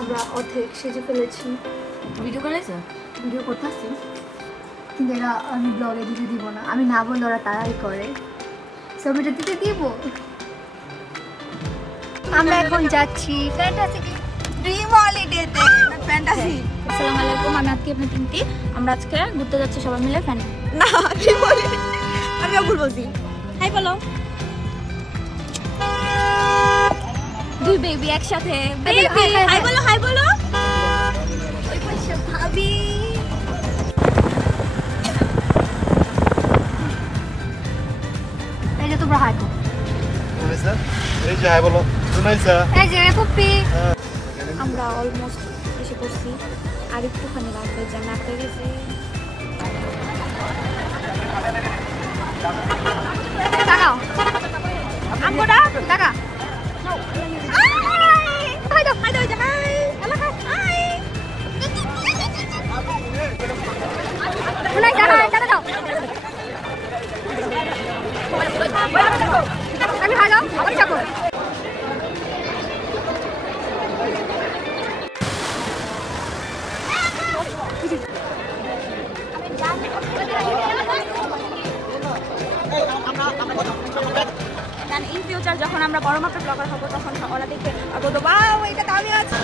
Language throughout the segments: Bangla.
আমরা অর্ধেক সেজে ফেলেছি। ভিডিও করেছো? ভিডিও করতেছি, কিন্তু এরা আমি ব্লগে দিতে দিব না। আমি না বললে ওরা তারাই করে, ছবিটা দিতে দিব। আমরা এখন যাচ্ছি ফ্যান্টাসি ড্রিম হলিডেতে। ফ্যান্টাসি। আসসালামু আলাইকুম, আমি আজকে আপনার তিনটি। আমরা আজকে ঘুরতে যাচ্ছি সবাই মিলে ফ্যান্টাসি। না ড্রিম হলিডে, আমি ভুল বলছি। হাই বলো। দুই বেবি একসাথে। বেবি হাই বলো, হাই বলো। ওই পাশে ভাবি। এই যে তোমরা হাই করো। এই যে হাই বলো। শুনাইছা? এই যে পুপি। আমরা অলমোস্ট এসে পড়ছি, আর একটুখানি লাগবে, যে না পেয়ে গেছি। তাকাও আমরা টাকা হাই দাও, হাই দাও, হাই আল্লাহ হাই। শুনাই টাকা টাকা দাও। আমি হাই দাও, আবার চাপো। ইন ফিউচার যখন আমরা বড় মাপের ব্লগার হবো, তখন ওরা দেখে বলবো ওয়াও এটা দামি আছে।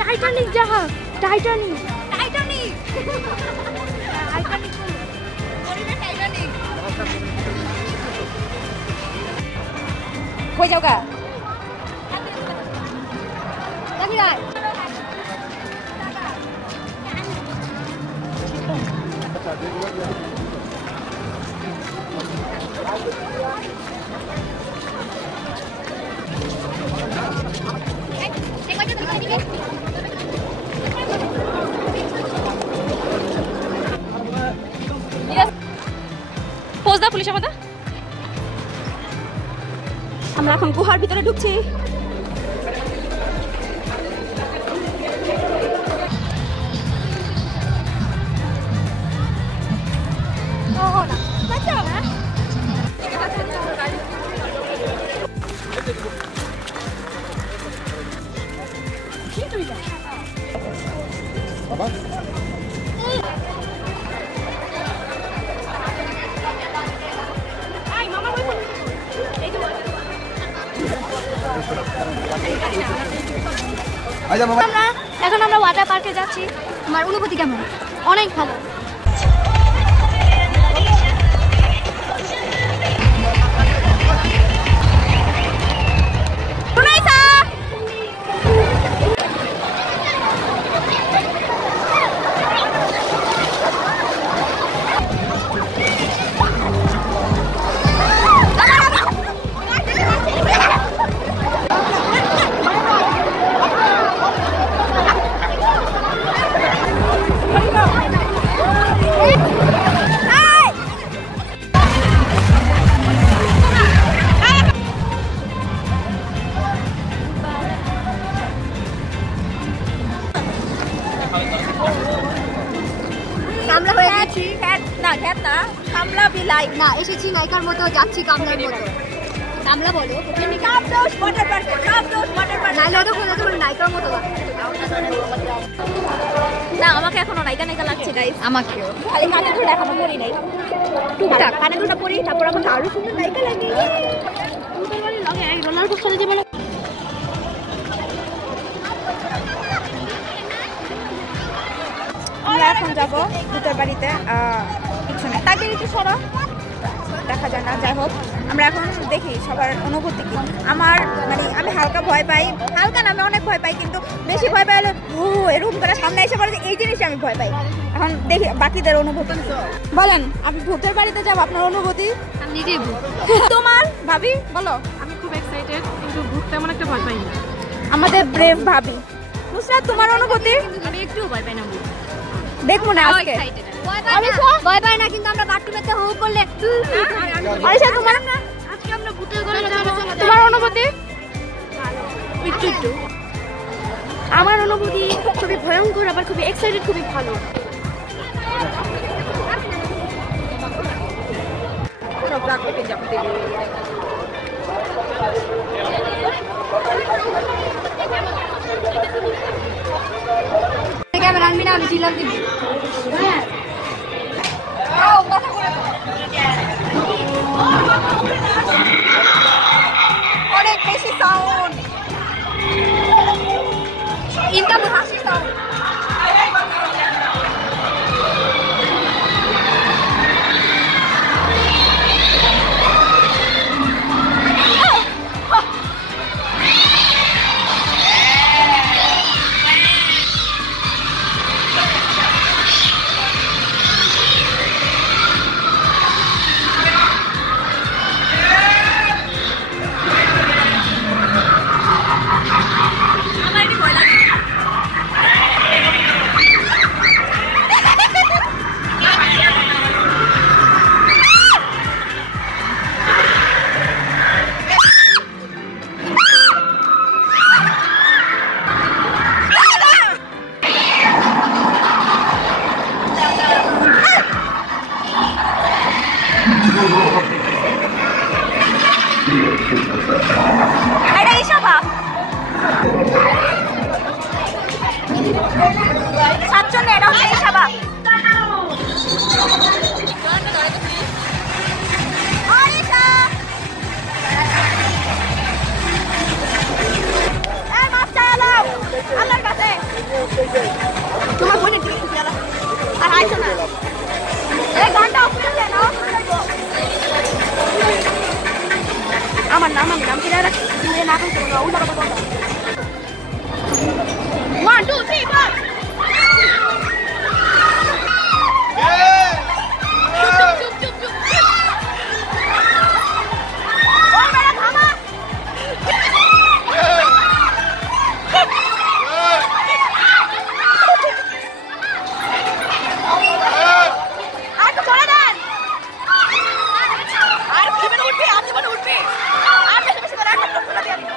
টাইটানিক জাহাজ, টাইটানিক টাইটানিক টাইটানিক টাইটানিক কই যাও গা? দেখি রাই পোজ দাও পুলিশ আমাদের। আমরা এখন গুহার ভিতরে ঢুকছি। বাবা এখন আমরা ওয়াটার পার্কে যাচ্ছি। আমার অনুভূতি কেমন? অনেক ভালো। না এসেছি নায়িকার মতো, যাচ্ছি কামলার মতো। কামলা বলো, নায়িকার মতো। না আমাকে এখনো নায়িকা নায়িকা লাগছে গাইস। আমাকেও খালি কানে ধরে এখনো পরি নাই, টুকটাক কানে ধরে পরি, তারপর আমাকে আরো সুন্দর নায়িকা লাগে। আমরা এখন যাবো ভূতের বাড়িতে। পিছনে তাকে একটু সরো, দেখা যায় না। যাই হোক, আমরা এখন দেখি সবার অনুভূতি কি। আমার মানে আমি হালকা ভয় পাই, হালকা না আমি অনেক ভয় পাই, কিন্তু বেশি ভয় পাই হলে এরকম করে সামনে এসে পড়ে, এই জিনিসটা আমি ভয় পাই। এখন দেখি বাকিদের অনুভূতি বলেন। আমি ভূতের বাড়িতে যাবো, আপনার অনুভূতি? আমি নিজেই ভূত। তোমার ভাবি বলো। আমি খুব এক্সাইটেড, কিন্তু ভূত তেমন একটা ভয় পাই না। আমাদের ব্রেভ ভাবি। নুসরাত তোমার অনুভূতি? আমি একটু ভয় পাই না ভূত। দেখবো না আজকে। ভয় পায় না, কিন্তু আমরা বাথরুমেতে হু করলে আলিশা তোমার আজকে আমরা ভূতের গল্প যাব। তোমার অনুভূতি? একটু আমার অনুভূতি খুবই ভয়ঙ্কর, আবার খুবই এক্সাইটেড, খুবই ভালো। ক্যামেরা আনবি না, আমি দিলাম দিবি। অনেক বেশি সাউন্ড, ইনকাম হাসি সাউন্ড। এটা ইশাবা সাতজনে, এটা হচ্ছে ইশাবা। আল্লাহর কাছে তোমার বোনের দিকে খুঁজে আলো আর আইছো না, এই গানটা অফ করে দেন। আমার নাম কি রে? তুমি না করতে বলো, উল্টা কথা বলো। 1 2 3 4 ওই মেরা থামা। আর তো চলে দেন, আর জীবনে উঠবে, আর জীবনে উঠবে, আর বেশি বেশি করে একটা টুকরা দিয়ে দিন।